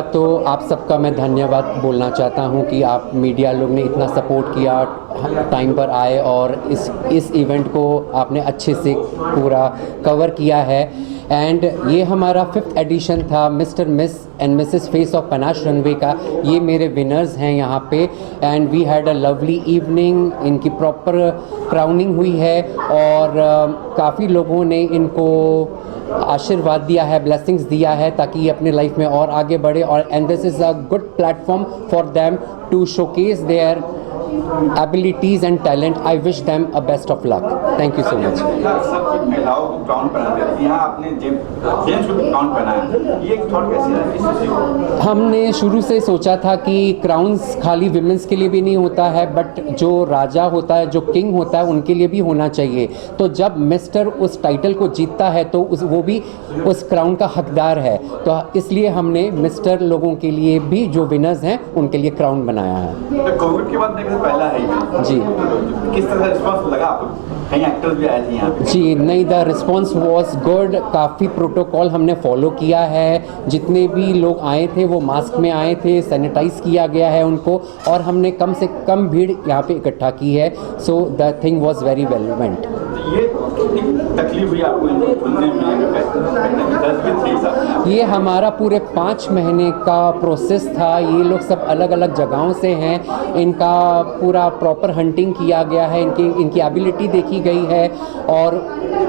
बात तो आप सबका मैं धन्यवाद बोलना चाहता हूं कि आप मीडिया लोग ने इतना सपोर्ट किया, टाइम पर आए और इस इवेंट को आपने अच्छे से पूरा कवर किया है। एंड ये हमारा 5th एडिशन था mister miss and missus face of panache runway का। ये मेरे विनर्स हैं यहाँ पे and we had a lovely evening. इनकी प्रॉपर क्राउनिंग हुई है और काफ़ी लोगों ने इनको आशीर्वाद दिया है, ब्लेसिंग्स दिया है ताकि ये अपने लाइफ में और आगे बढ़े। और and this is a good platform for them to showcase their abilities and talent. I wish them a best of luck. Thank you so much. महिलाओं को क्राउन पहनाते हैं, यहाँ आपने जेंट्स को क्राउन पहनाया, ये एक थॉट कैसे आया इस चीज़ को? हमने शुरू से सोचा था कि क्राउन्स खाली विमेंस के लिए भी नहीं होता है, बट जो राजा होता है, जो किंग होता है, उनके लिए भी होना चाहिए। तो जब मिस्टर उस टाइटल को जीतता है तो वो भी उस क्राउन का हकदार है। तो इसलिए हमने मिस्टर लोगों के लिए भी जो विनर्स हैं उनके लिए क्राउन बनाया है। तो कोविड के बाद देखिए पहला है जी, किस तरह का रिस्पांस लगा आपको? कई एक्टर्स भी आए थे यहाँ पे। जी नहीं, द रिस्पॉन्स वॉज गुड। काफ़ी प्रोटोकॉल हमने फॉलो किया है। जितने भी लोग आए थे वो मास्क में आए थे, सैनिटाइज किया गया है उनको, और हमने कम से कम भीड़ यहाँ पे इकट्ठा की है। So the thing was very well went. ये कितनी तकलीफ हुई आपको चुनने में? ये हमारा पूरे 5 महीने का प्रोसेस था। ये लोग सब अलग अलग जगहों से हैं। इनका पूरा प्रॉपर हंटिंग किया गया है, इनकी एबिलिटी देखी गई है और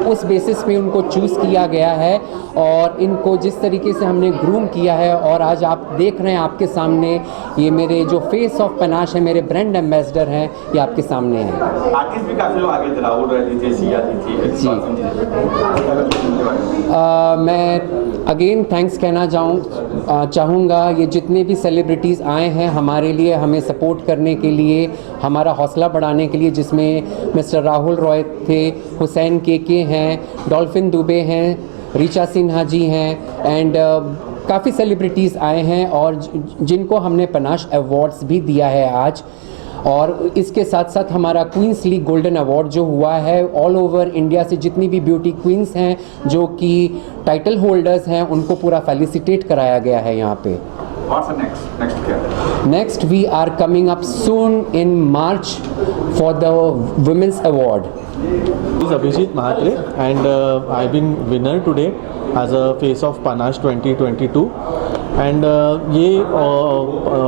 उस बेसिस पे उनको चूज़ किया गया है। और इनको जिस तरीके से हमने ग्रूम किया है, और आज आप देख रहे हैं आपके सामने ये मेरे जो फेस ऑफ पनाश है, मेरे ब्रांड एम्बेसडर हैं, ये आपके सामने हैं। आर्टिस्ट भी काफ़ी लोग आगे थे, राहुल रॉय थी, सिया थी। जी, मैं अगेन थैंक्स कहना चाहूँगा ये जितने भी सेलिब्रिटीज़ आए हैं हमारे लिए, हमें सपोर्ट करने के लिए, हमारा हौसला बढ़ाने के लिए, जिसमें मिस्टर राहुल रॉय थे, हुसैन के हैं, डॉल्फिन दुबे हैं, ऋचा सिन्हा जी हैं, एंड काफ़ी सेलिब्रिटीज़ आए हैं और जिनको हमने पनाश अवार्ड्स भी दिया है आज। और इसके साथ साथ हमारा क्वींस लीग गोल्डन अवार्ड जो हुआ है, ऑल ओवर इंडिया से जितनी भी ब्यूटी क्वींस हैं जो कि टाइटल होल्डर्स हैं, उनको पूरा फेलिसिटेट कराया गया है यहाँ पे। Next we are coming up soon in March for the Women's Award. This is Abhijit Mahatre and I've been winner today as a face of Panache 2022 and ये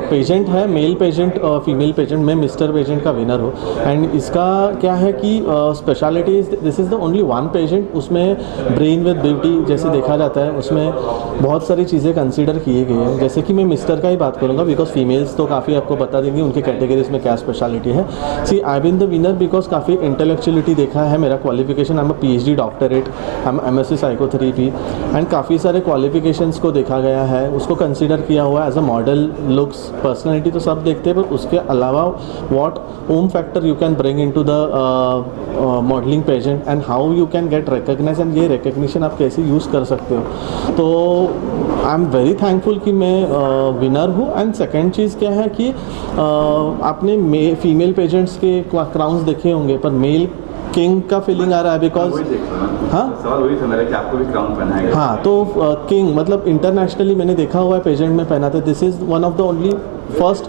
पेजेंट है, मेल पेजेंट फीमेल पेजेंट। मैं mister pageant का winner हूँ and इसका क्या है कि speciality this is the only one pageant. उसमें ब्रेन विद ब्यूटी जैसे देखा जाता है, उसमें बहुत सारी चीज़ें कंसीडर किए गए हैं। जैसे कि मैं मिस्टर का ही बात करूँगा बिकॉज फीमेल्स तो काफ़ी आपको बता देंगे उनके कैटेगरीज में क्या स्पेशलिटी है। सी आई बिन द विनर बिकॉज काफ़ी इंटेलेक्चुअलिटी देखा है, मेरा qualification, I am PhD doctorate, I am MSc psychotherapy and काफ़ी सारे क्वालिफिकेशंस को देखा गया है, उसको कंसीडर किया हुआ है। As a model, looks, personality तो सब देखते हैं, पर उसके अलावा what um factor you can bring into the modelling pageant and how you can get recognise and ये रिकग्निशन आप कैसे यूज़ कर सकते हो। तो आई एम वेरी थैंकफुल कि मैं विनर हूँ। एंड सेकेंड चीज़ क्या है कि आपने फीमेल पेजेंट्स के क्राउन्स देखे होंगे, पर मेल किंग का फीलिंग आ रहा है बिकॉज हाँ सवाल वही था मेरा कि आपको भी क्राउन पहनाएगा। हाँ, तो किंग मतलब इंटरनेशनली मैंने देखा हुआ है पेजेंट में पहनाते। This is one of the only first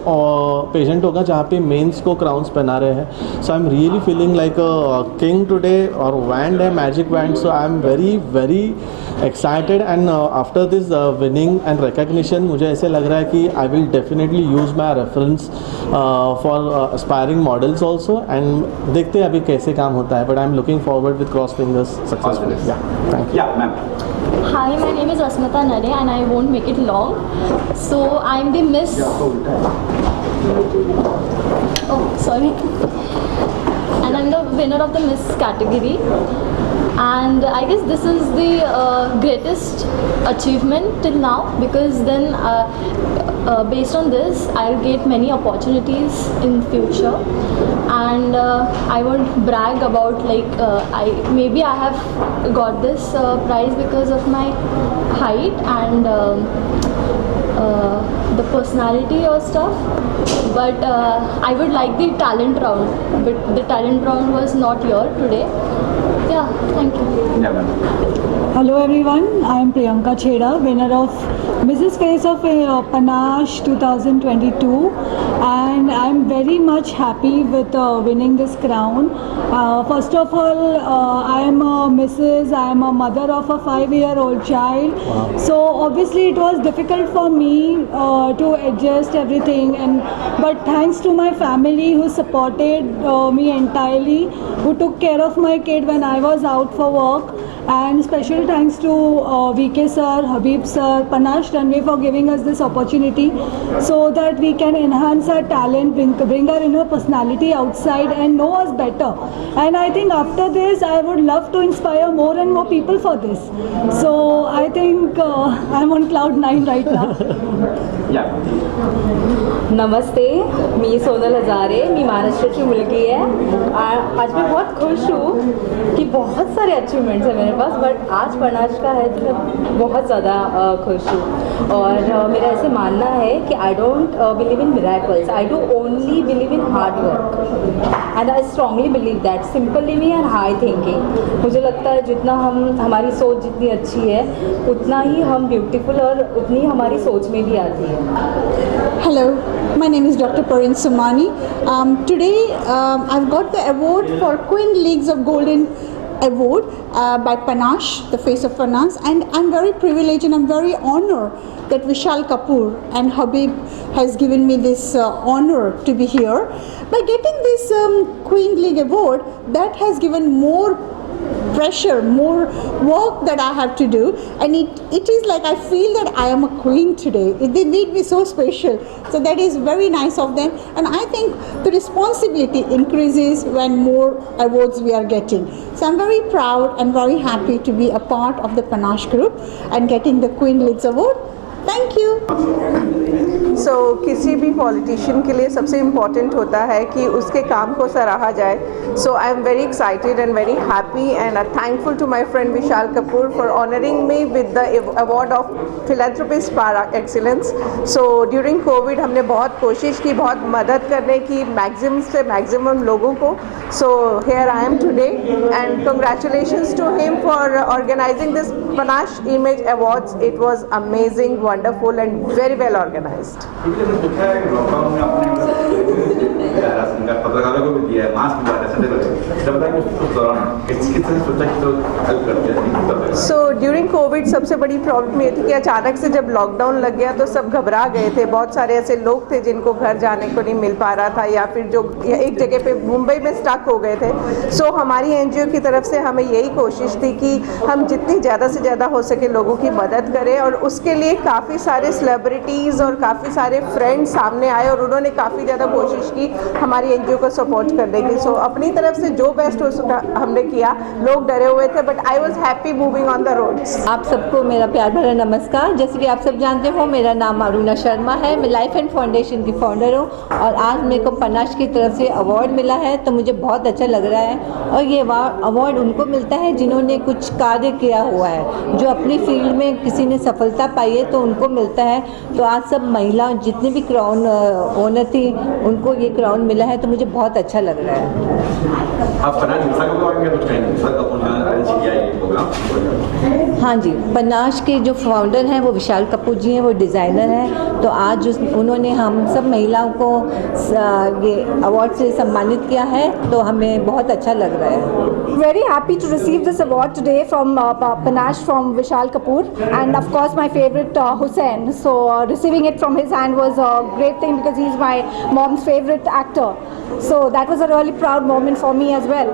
pageant होगा जहाँ पे मेंस को क्राउन्स पहना रहे हैं। So I am really feeling like a king today. और वैंड है, magic wand. So I am very very excited and after this winning and recognition मुझे ऐसे लग रहा है कि I will definitely use my reference for aspiring models also. And देखते हैं अभी कैसे काम होता है, but I am looking forward with cross fingers successful. या thank you. Hi, my name is Asmita Nare and I won't make it long. So I'm the Miss. Oh, sorry. And I'm the winner of the Miss category. And I guess this is the greatest achievement till now, because then based on this I'll get many opportunities in future. And I won't brag about like maybe I have got this prize because of my height and the personality or stuff, but I would like the talent round, but the talent round was not here today. Yeah, thank you. Yeah, ma'am. Hello everyone, I am Priyanka Chheda, winner of Mrs. Face of Panache 2022, and I'm very much happy with winning this crown. First of all, I am a Mrs. I am a mother of a 5-year-old child. Wow. So obviously it was difficult for me to adjust everything, but thanks to my family who supported me entirely, who took care of my kid when I was out for work, and special thanks to VK sir, Habib sir, Panache Runway for giving us this opportunity so that we can enhance our talent, bring our inner personality outside and know us better. And I think after this I would love to inspire more and more people for this. So I think I'm on cloud 9 right now. Yeah. नमस्ते, मी सोनल हजारे, मी महाराष्ट्राची मुलगी आहे. आज मैं बहुत खुश हूँ कि बहुत सारे अचीवमेंट्स हैं मेरे पास, बट आज पनाश का है तो मैं बहुत ज़्यादा खुश हूँ. और मेरा ऐसे मानना है कि I don't believe in miracles, I do only believe in hard work, and I strongly believe that simple living and high thinking. मुझे लगता है जितना हमारी सोच जितनी अच्छी है उतना ही हम ब्यूटीफुल और उतनी हमारी सोच में भी आती है. Hello, my name is Dr. Parin Somani. Today I've got the award for Queen Leagues of Golden Award by Panache, the face of Panache, and I'm very privileged and I'm very honored that Vishal Kapoor and Habib has given me this honor to be here. By getting this Queen League Award, that has given more pressure, more work that I have to do, and it is like I feel that I am a queen today. They made me so special, so that is very nice of them, and I think the responsibility increases when more awards we are getting. So I'm very proud and very happy to be a part of the Panache group and getting the Queen Leagues Award. Thank you. किसी भी politician के लिए सबसे important होता है कि उसके काम को सराहा जाए. So I am very excited and very happy and thankful to my friend Vishal Kapoor for honouring me with the award of philanthropist par excellence. So during Covid हमने बहुत कोशिश की, बहुत मदद करने की मैक्सिमम से मैक्सिमम लोगों को. So here I am today and congratulations to him for organising this panache image awards. It was amazing, wonderful and very well organised. Lockdown में आपने पत्रकारों को भी दिया है, मास्क भी बताया. सो ड्यूरिंग कोविड सबसे बड़ी प्रॉब्लम ये थी कि अचानक से जब लॉकडाउन लग गया तो सब घबरा गए थे. बहुत सारे ऐसे लोग थे जिनको घर जाने को नहीं मिल पा रहा था, या फिर जो एक जगह पे मुंबई में स्टक हो गए थे. सो हमारी एनजीओ की तरफ से हमें यही कोशिश थी कि हम जितनी ज़्यादा से ज़्यादा हो सके लोगों की मदद करें, और उसके लिए काफ़ी सारे सेलिब्रिटीज़ और काफ़ी सारे फ्रेंड्स सामने आए और उन्होंने काफ़ी ज़्यादा कोशिश की हमारी एनजीओ को सपोर्ट करने की. सो अपनी तरफ से जो बेस्ट हो सका हमने किया. लोग डरे हुए थे, but I was happy moving on the roads. आप सबको मेरा प्यार भरा नमस्कार. जैसे कि आप सब जानते हो, मेरा नाम अरुणा शर्मा है. मैं लाइफ एंड फाउंडेशन की फाउंडर हूँ, और आज मेरे को पनाश की तरफ से अवार्ड मिला है तो मुझे बहुत अच्छा लग रहा है. और ये अवार्ड उनको मिलता है जिन्होंने कुछ कार्य किया हुआ है, जो अपनी फील्ड में किसी ने सफलता पाई है तो उनको मिलता है. तो आज सब महिला जितनी भी क्राउन ओनर थी उनको ये क्राउन मिला है, तो मुझे बहुत अच्छा लग रहा है. आप हाँ जी, पनाश के जो फाउंडर हैं वो विशाल कपूर जी हैं, वो डिज़ाइनर हैं. तो आज उन्होंने हम सब महिलाओं को ये अवार्ड से सम्मानित किया है, तो हमें बहुत अच्छा लग रहा है. Very happy to receive this award today from Panache from Vishal Kapoor, and of course my favorite Hussain. So receiving it from his hand was a great thing because he's my mom's favorite actor. So that was a really proud moment for me as well.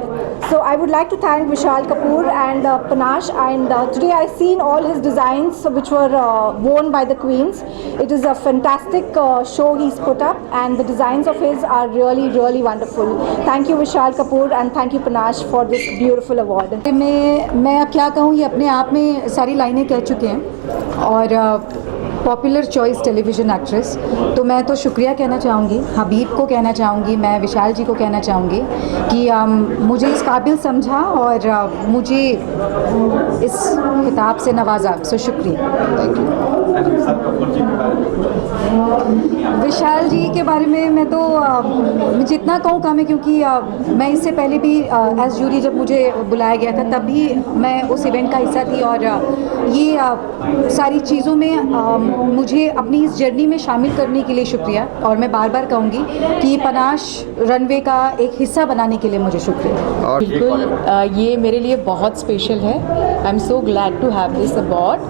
So I would like to thank Vishal Kapoor and Panache, and today I've seen all his designs which were worn by the queens. It is a fantastic show he's put up, and the designs of his are really, really wonderful. Thank you Vishal Kapoor and thank you Panache for this beautiful award. मैं अब क्या कहूँ, ये अपने आप में सारी लाइनें कह चुके हैं. और पॉपुलर चॉइस टेलीविज़न एक्ट्रेस, तो मैं तो शुक्रिया कहना चाहूँगी, हबीब को कहना चाहूँगी, मैं विशाल जी को कहना चाहूँगी कि मुझे इस काबिल समझा और मुझे इस खिताब से नवाजा. सो शुक्रिया. Thank you. विशाल जी के बारे में मैं तो जितना कहूँ कम है, क्योंकि मैं इससे पहले भी एज जूरी जब मुझे बुलाया गया था तब भी मैं उस इवेंट का हिस्सा थी, और ये सारी चीज़ों में मुझे अपनी इस जर्नी में शामिल करने के लिए शुक्रिया। और मैं बार बार कहूँगी कि पनाश रनवे का एक हिस्सा बनाने के लिए मुझे शुक्रिया। बिल्कुल, ये मेरे लिए बहुत स्पेशल है। I am so glad to have this award,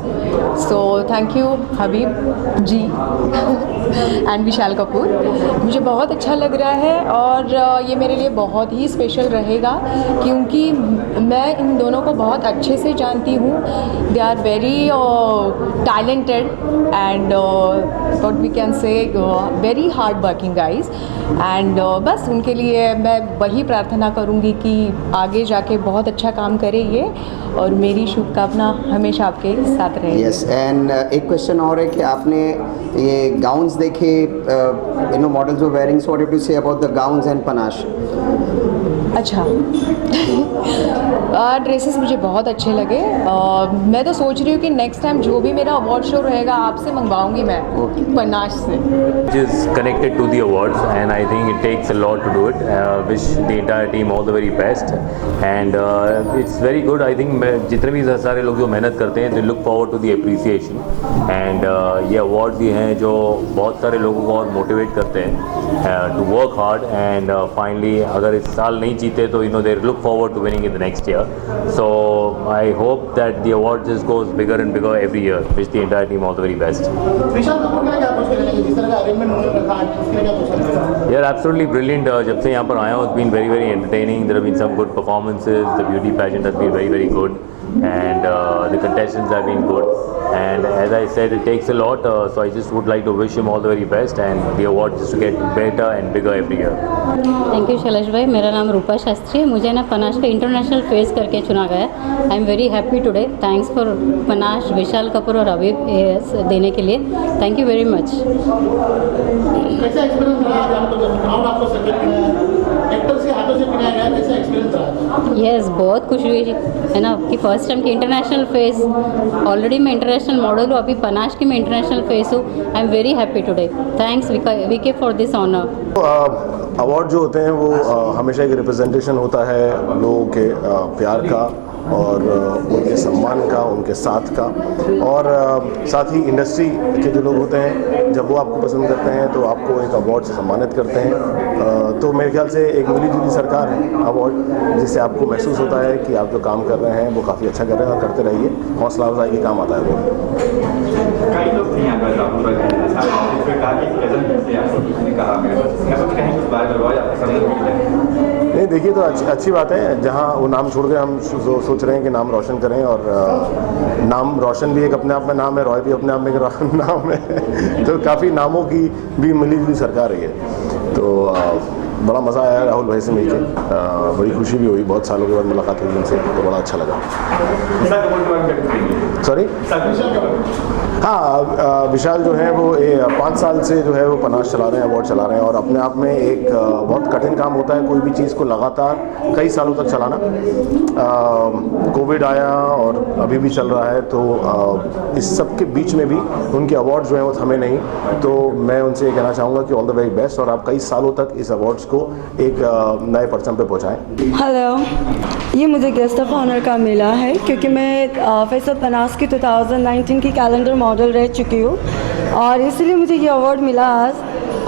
so thank you Habib ji and Vishal Kapoor. मुझे बहुत अच्छा लग रहा है और ये मेरे लिए बहुत ही स्पेशल रहेगा, क्योंकि मैं इन दोनों को बहुत अच्छे से जानती हूँ। They are very talented and what we can say very hard working guys, and बस उनके लिए मैं वही प्रार्थना करूँगी कि आगे जाके बहुत अच्छा काम करे ये, और मेरी शुभकामना हमेशा आपके साथ रहे। यस, एंड एक क्वेश्चन और है कि आपने ये गाउन्स देखे, models were wearing, so what do you say about the gowns and panache? अच्छा ड्रेसेस मुझे बहुत अच्छे लगे। मैं तो सोच रही हूँ कि नेक्स्ट टाइम जो भी मेरा अवार्ड शो रहेगा आपसे मंगवाऊंगी मैं, पनाश से। Which is connected to the awards, and I think it takes a lot to do it. Wish the entire team all the very best, and it's very good. I think जितने भी सारे लोग जो मेहनत करते हैं, they look forward to the appreciation, and ये awards ही हैं जो बहुत सारे लोगों को और मोटिवेट करते हैं to work hard, and finally अगर इस साल नहीं जीते तो they look forward to winning in the next year. So I hope that the award just goes bigger and bigger every year. Wish the entire team all the very best. They're absolutely brilliant. जब से यहाँ पर आया हूँ, it's been very very entertaining. There have been some good performances. The beauty pageant has been very very good, and the contestants have been good. And as I said, it takes a lot. So I just would like to wish him all the very best, and the award just to get better and bigger every year. Thank you Shailesh भाई। मेरा नाम रूपा शास्त्री है। मुझे ना panache का international face करके चुना गया। I am very happy today. Thanks for panache, Vishal Kapoor और हबीब देने के लिए। Thank you very much. Yes, बहुत खुशी हुई है ना कि फर्स्ट टाइम की इंटरनेशनल फेस। ऑलरेडी मैं इंटरनेशनल मॉडल हूँ, अभी पनाश की मैं इंटरनेशनल फेस हूँ। I am very happy today. Thanks VK for this honour. Award जो होते हैं वो हमेशा एक रिप्रेजेंटेशन होता है लोगों के प्यार का और उनके सम्मान का, उनके साथ का, और साथ ही इंडस्ट्री के जो लोग होते हैं जब वो आपको पसंद करते हैं तो आपको एक अवार्ड से सम्मानित करते हैं। तो मेरे ख्याल से एक मिली जुली सरकार है अवार्ड, जिससे आपको महसूस होता है कि आप जो काम कर रहे हैं वो काफ़ी अच्छा कर रहे हैं और करते रहिए। हौसला अफजाई के काम आता है वो। कई लोग थे यहाँ पर नहीं, देखिए तो अच्छी बात है, जहाँ वो नाम छोड़ के हम सोच रहे हैं कि नाम रोशन करें, और नाम रोशन भी एक अपने आप में नाम है, रॉय भी अपने आप में एक नाम है। तो काफ़ी नामों की भी मिली जुली सरकार रही है। तो बड़ा मज़ा आया राहुल भाई से मिलकर, बड़ी खुशी भी हुई, बहुत सालों के बाद मुलाकात हुई उनसे, तो बड़ा अच्छा लगा। सॉरी, हाँ, विशाल जो है वो 5 साल से जो है वो पनाश चला रहे हैं, अवार्ड चला रहे हैं, और अपने आप में एक बहुत कठिन काम होता है कोई भी चीज़ को लगातार कई सालों तक चलाना। कोविड आया और अभी भी चल रहा है, तो इस सब के बीच में भी उनके अवार्ड जो हैं वो थमे नहीं। तो मैं उनसे ये कहना चाहूँगा कि ऑल द वेरी बेस्ट, और आप कई सालों तक इस अवार्ड्स को एक नए परचम पे पहुँचाएँ। हेलो, ये मुझे गेस्ट ऑफ ऑनर का मिला है क्योंकि मैं फेस ऑफ पनाश की 2019 की कैलेंडर मॉडल रह चुकी हूँ, और इसलिए मुझे ये अवार्ड मिला आज,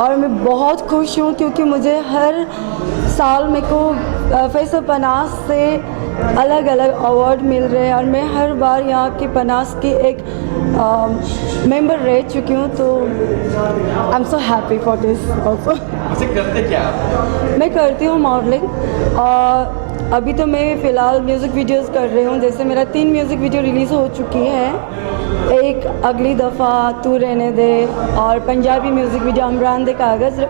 और मैं बहुत खुश हूँ क्योंकि मुझे हर साल मेरे को फेस ऑफ पनाश से अलग अलग अवार्ड मिल रहे हैं, और मैं हर बार यहाँ की पनाश की एक मेंबर रह चुकी हूँ। तो आई am so happy for this also. करते क्या? मैं करती हूँ मॉडलिंग, और अभी तो मैं फ़िलहाल म्यूज़िक वीडियोस कर रही हूँ। जैसे मेरा 3 म्यूज़िक वीडियो रिलीज़ हो चुकी है, एक अगली दफ़ा, तू रहने दे, और पंजाबी म्यूज़िक वीडियो अमरान दे कागज़,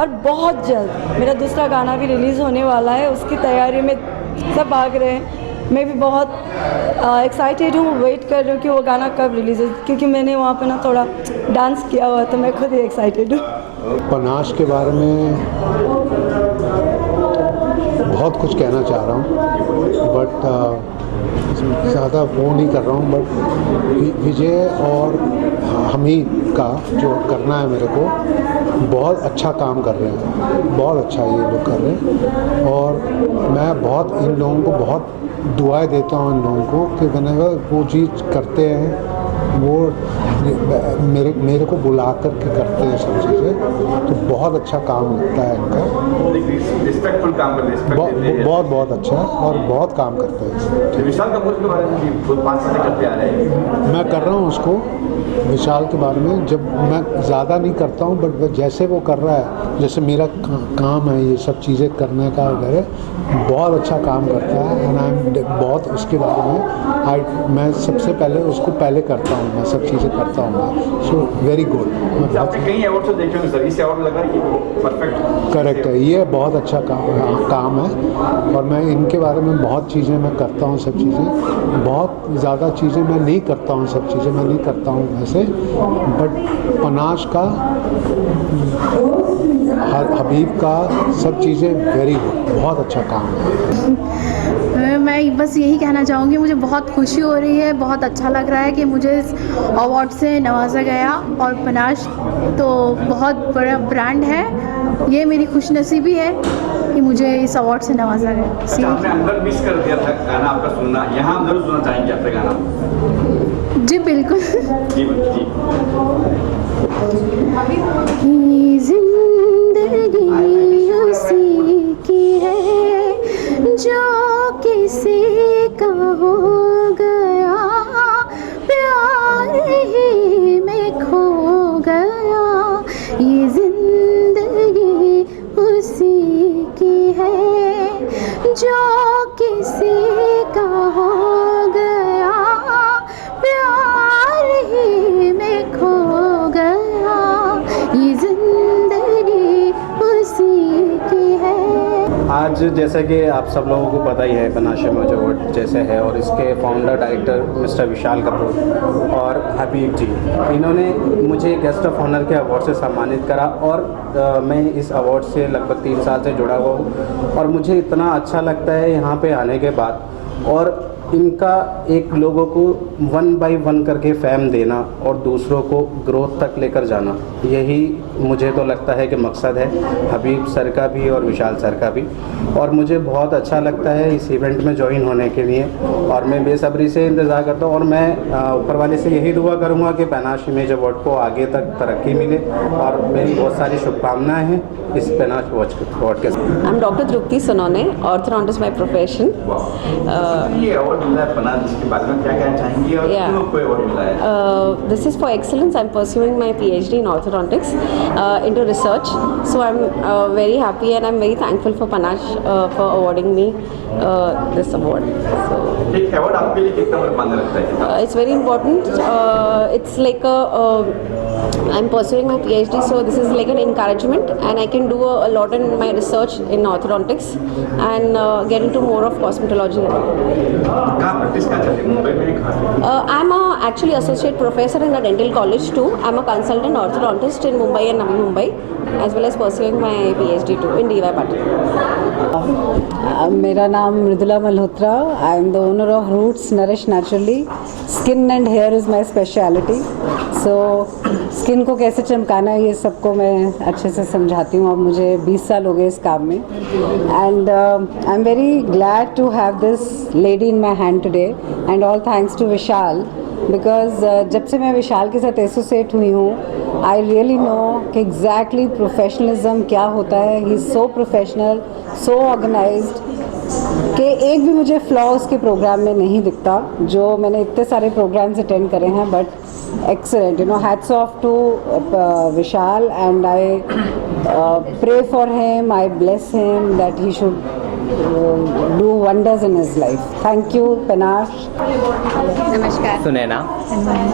और बहुत जल्द मेरा दूसरा गाना भी रिलीज़ होने वाला है। उसकी तैयारी में सब भाग रहे हैं। मैं भी बहुत एक्साइटेड हूँ, वेट कर रही हूँ कि वो गाना कब रिलीज़ हो, क्योंकि मैंने वहाँ पे ना थोड़ा डांस किया हुआ, तो मैं खुद ही एक्साइटेड हूँ। पनाश के बारे में बहुत कुछ कहना चाह रहा हूँ, बट ज़्यादा वो नहीं कर रहा हूँ, बट विजय और हमीद का जो करना है मेरे को, बहुत अच्छा काम कर रहे हैं, बहुत अच्छा ये लोग कर रहे हैं। और मैं बहुत इन लोगों को बहुत दुआएं देता हूँ इन लोगों को कि whenever वो चीज़ करते हैं वो मेरे को बुला कर के करते हैं सब चीज़ें, तो बहुत अच्छा काम लगता है इनका। रिस्पेक्टफुल काम कर रहे हैं, बहुत अच्छा है और बहुत काम करते हैं। विशाल कपूर के बारे में भी 5 साल करते आ रहे हैं। मैं कर रहा हूँ उसको, विशाल के बारे में जब मैं ज़्यादा नहीं करता हूँ, बट जैसे वो कर रहा है, जैसे मेरा काम है ये सब चीज़ें करने का वगैरह, बहुत अच्छा काम करता है। एंड आई एम बहुत उसके बारे में मैं सबसे पहले उसको पहले करता हूँ, मैं सब चीज़ें करता हूँ मैं। So very good. आपने कई अवार्ड से देखे होंगे सर, इस अवार्ड लगा कि परफेक्ट। करेक्ट है, ये बहुत अच्छा काम है। और मैं इनके बारे में बहुत चीज़ें मैं करता हूँ, सब चीज़ें बहुत ज़्यादा चीज़ें मैं नहीं करता हूँ, सब चीज़ें मैं नहीं करता हूँ वैसे, बट पनाश का, हबीब का, सब चीज़ें वेरी गुड, बहुत अच्छा काम है। मैं बस यही कहना चाहूँगी, मुझे बहुत खुशी हो रही है, बहुत अच्छा लग रहा है कि मुझे इस अवार्ड से नवाजा गया। और पनाश तो बहुत बड़ा ब्रांड है, ये मेरी खुशनसीबी है कि मुझे इस अवार्ड से नवाजा गया। अच्छा, आपने अंदर मिस कर दिया था गाना आपका सुनना, यहाँ हम जरूर सुनना चाहेंगे आपका गाना। जी बिल्कुल। जी जी। जिंदगी उसी की है जो किसी का हो गया, प्यार ही में खो गया। ये जिंदगी उसी की है जो किसी का हो गया, प्यार ही में खो गया। ये जिंदगी उसी की है। आज जैसा कि आप सब लोगों को पता ही है, पनाश अवार्ड जैसे है, और इसके फाउंडर डायरेक्टर मिस्टर विशाल कपूर और हबीब जी, इन्होंने मुझे गेस्ट ऑफ ऑनर के अवार्ड से सम्मानित करा। और मैं इस अवार्ड से लगभग 3 साल से जुड़ा हुआ हूँ, और मुझे इतना अच्छा लगता है यहाँ पे आने के बाद, और इनका एक लोगों को 1 by 1 करके फैम देना और दूसरों को ग्रोथ तक लेकर जाना, यही मुझे तो लगता है कि मकसद है हबीब सर का भी और विशाल सर का भी। और मुझे बहुत अच्छा लगता है इस इवेंट में ज्वाइन होने के लिए, और मैं बेसब्री से इंतज़ार करता हूँ। और मैं ऊपर वाले से यही दुआ करूँगा कि पनाश इमेज अवार्ड को आगे तक तरक्की मिले, और मेरी बहुत सारी शुभकामनाएँ हैं इस पनाश अवार्ड के साथ। I am doctor Tripti Sonone, orthodontist my profession. ये अवार्ड मिला है पनाश, जिसके बारे में क्या कहना चाहेंगी और क्यों कोई अवार्ड मिला है? This is for excellence. I'm pursuing my PhD in orthodontics into research. So I'm very happy and I'm very thankful for Panash for awarding me this award. So एक अवार्ड आपके लिए कितना मायने रखता है? it's very important. It's like I'm pursuing my PhD, so this is like an encouragement, and I can do a lot in my research in orthodontics and get into more of cosmetology. कहाँ practice कहाँ चलती है, मुंबई में कहाँ? I'm actually associate professor in the dental college too. I'm a consultant orthodontist in Mumbai and Navi Mumbai, as well as pursuing my PhD too in DY Patil. मेरा नाम Mridula Malhotra. I am the owner of Roots Nourish Naturally. Skin and hair is my speciality. So skin को कैसे चमकाना है ये सबको मैं अच्छे से समझाती हूँ। अब मुझे 20 साल हो गए इस काम में, and I am very glad to have this lady in my hand today, and all thanks to Vishal, because जब से मैं विशाल के साथ एसोसिएट हुई हूँ, आई रियली नो कि एग्जैक्टली प्रोफेशनलिज्म क्या होता है। He is so professional, so organised कि एक भी मुझे फ्लॉ उसके प्रोग्राम में नहीं दिखता। जो मैंने इतने सारे प्रोग्राम्स अटेंड करे हैं, but excellent, you know, hats off to Vishal, and I pray for him, I bless him that he should do wonders in his life. Thank you, Panash. नमस्कार, सुनैना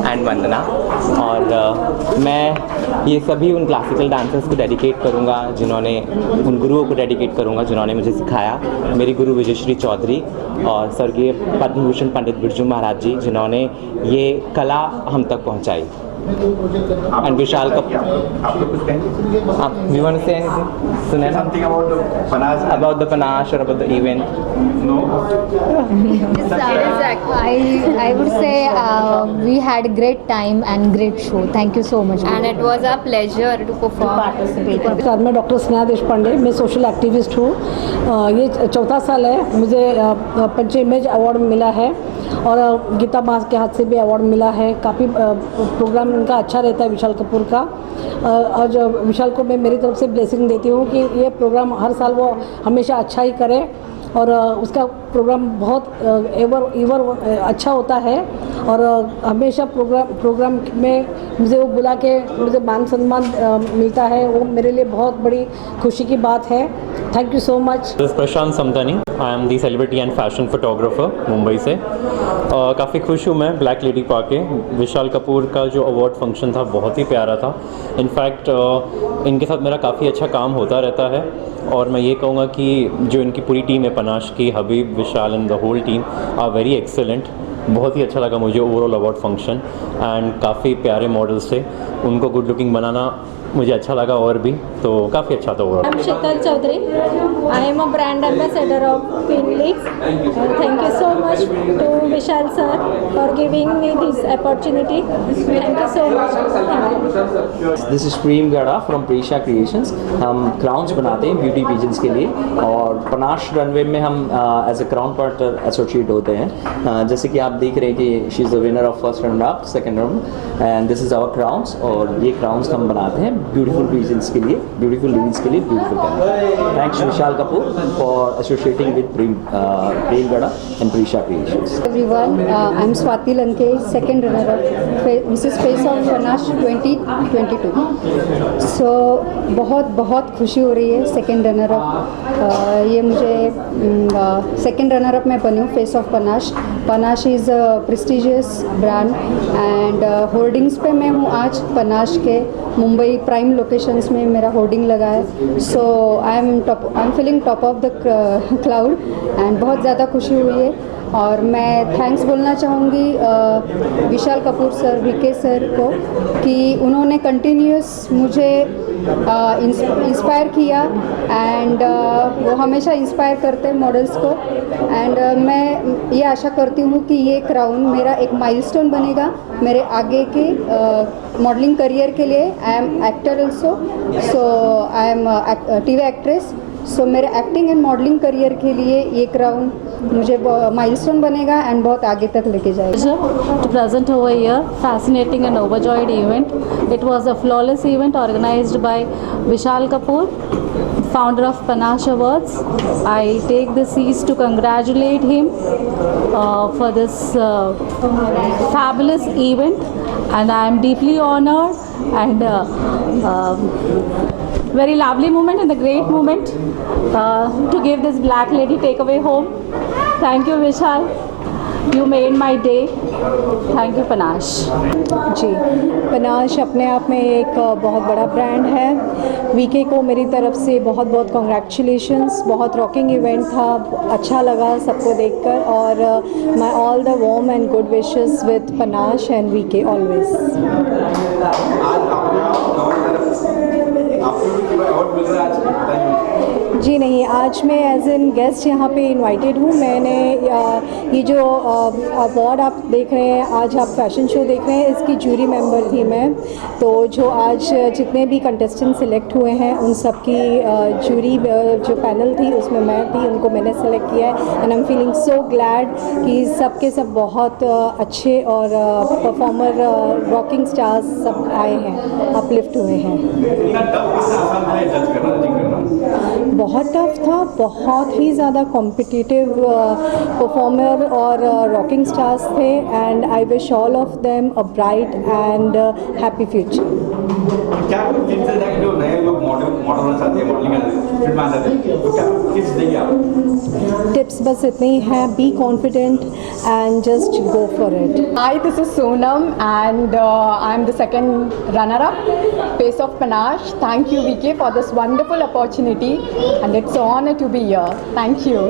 एंड वंदना। और मैं ये सभी उन क्लासिकल डांसर्स को dedicate करूँगा जिन्होंने, उन गुरुओं को डेडिकेट करूँगा जिन्होंने मुझे सिखाया। मेरे गुरु विजयश्री चौधरी और स्वर्गीय पद्म भूषण पंडित बिरजू महाराज जी, जिन्होंने ये कला हम तक पहुँचाई। and Vishal Kapoor. आप लोग कुछ कहेंगे? You want to say anything? Sunena? Something about the Panache? About the Panache or about the event? No. I would say we had a great time and great show. Thank you so much. And it was a pleasure to perform. नमस्कार, मैं doctor Sneha Deshpande, मैं social activist हूँ। ये चौथा साल है मुझे पंच image award मिला है और गीता मास के हाथ से भी अवार्ड मिला है। काफ़ी प्रोग्राम इनका अच्छा रहता है विशाल कपूर का। और जो विशाल को मैं मेरी तरफ से ब्लेसिंग देती हूँ कि ये प्रोग्राम हर साल वो हमेशा अच्छा ही करे और उसका प्रोग्राम बहुत एवर अच्छा होता है और हमेशा प्रोग्राम में मुझे वो बुला के मुझे मान सम्मान मिलता है, वो मेरे लिए बहुत बड़ी खुशी की बात है। Thank you so much. This Prashant Samtani, I am the celebrity and fashion photographer Mumbai से। काफ़ी खुश हूँ मैं ब्लैक लेडी पाके। विशाल कपूर का जो अवार्ड फंक्शन था बहुत ही प्यारा था। इनफैक्ट इनके साथ मेरा काफ़ी अच्छा काम होता रहता है और मैं ये कहूँगा कि जो इनकी पूरी टीम है पनाश की, Habib, Vishal and the whole team are very excellent. बहुत ही अच्छा लगा मुझे ओवरऑल अवार्ड फंक्शन एंड काफ़ी प्यारे मॉडल्स थे, उनको गुड लुकिंग बनाना मुझे अच्छा लगा और भी, तो काफ़ी अच्छा था overall. I'm Sheetal Chaudhary. I am a brand ambassador of Queen Leagues. Thank you so much to Vishal sir for giving me this opportunity. Thank you so much. Thank you. This is Prem Gada from Prisha Creations. हम crowns बनाते हैं beauty peasants के लिए और panache runway में हम as a crown partner associate होते हैं। जैसे कि आप देख रहे हैं कि she is the winner of first round up, second round and this is our crowns और ये क्राउन्स हम बनाते हैं ब्यूटीफुल पीजेंट्स के लिए, ब्यूटीफुल लेडीज़ के लिए, beautiful can. Thanks Vishal Kapoor for associating with Prem Gada and Prisha creations. Everyone, I'm Swati Lanke, second runner of Mrs. Face of Panache 2022. So बहुत खुशी हो रही है सेकंड रनर अप। ये मुझे सेकंड रनर अप मैं बनी हूँ face of panache. Panache is a prestigious brand and hoardings पे मैं हूँ आज पनाश के मुंबई प्राइम लोकेशंस में मेरा होर्डिंग लगा है। So I am feeling top of the cloud and बहुत ज़्यादा खुशी हुई है और मैं थैंक्स बोलना चाहूँगी विशाल कपूर सर, वीके सर को कि उन्होंने कंटिन्यूस मुझे इंस्पायर किया एंड वो हमेशा इंस्पायर करते हैं मॉडल्स को एंड मैं ये आशा करती हूँ कि ये क्राउन मेरा एक माइलस्टोन बनेगा मेरे आगे के मॉडलिंग करियर के लिए। I am actor also, so I am TV actress, so मेरे एक्टिंग एंड मॉडलिंग करियर के लिए ये क्राउन मुझे माइलस्टोन बनेगा एंड बहुत आगे तक लेके जाएगा। To present over here, fascinating and overjoyed event. It was a flawless event organized by Vishal Kapoor, founder of Panache Awards. I take this ease to congratulate him for this fabulous event, and I am deeply honored and very lovely moment and a great moment to give this black lady takeaway home. Thank you Vishal, you made my day. Thank you Panache. Ji, panache अपने आप में एक बहुत बड़ा brand है। VK को मेरी तरफ से बहुत कॉन्ग्रेचुलेशंस। बहुत रॉकिंग इवेंट था, अच्छा लगा सबको देखकर और my all the warm and good wishes with panache and VK always. जी नहीं, आज मैं एज एन गेस्ट यहाँ पे इनवाइटेड हूँ। मैंने ये जो अवार्ड आप देख रहे हैं, आज आप फैशन शो देख रहे हैं, इसकी जूरी मेंबर थी मैं। तो जो आज जितने भी कंटेस्टेंट सिलेक्ट हुए हैं उन सब की जूरी जो पैनल थी उसमें मैं थी, उनको मैंने सेलेक्ट किया है and I am feeling so glad कि सब के सब बहुत अच्छे और परफॉर्मर रॉकिंग स्टार्स सब आए हैं, अपलिफ्ट हुए हैं। बहुत टफ था, बहुत ही ज़्यादा कॉम्पिटिटिव परफॉर्मर और रॉकिंग स्टार्स थे and I wish all of them a bright and happy future. क्या जो नए लोग मॉडल बनना चाहते हैं, मॉडलिंग फिल्म आने दें, तो क्या टिप्स देंगे आप? टिप्स बस इतने ही हैं, be confident and just go for it. Hi, this is Sonam and I'm the second runner-up, Face of Panache. Thank you, VK, for this wonderful opportunity and it's an honor to be here. Thank you.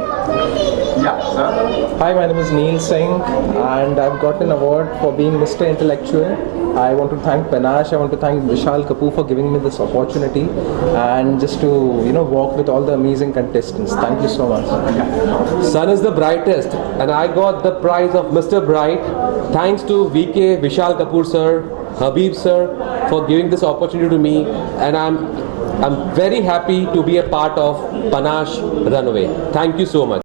Yeah, sir. Hi, my name is Neil Singh and I've got an award for being Mr. Intellectual. I want to thank Panache, I want to thank Vishal Kapoor for giving me this opportunity and just to, walk with all the amazing contestants. Thank you so much. Sun is the brightest and I got the prize of Mr. Bright thanks to VK, Vishal Kapoor sir, Habib sir for giving this opportunity to me, and I'm very happy to be a part of Panache Runaway. Thank you so much.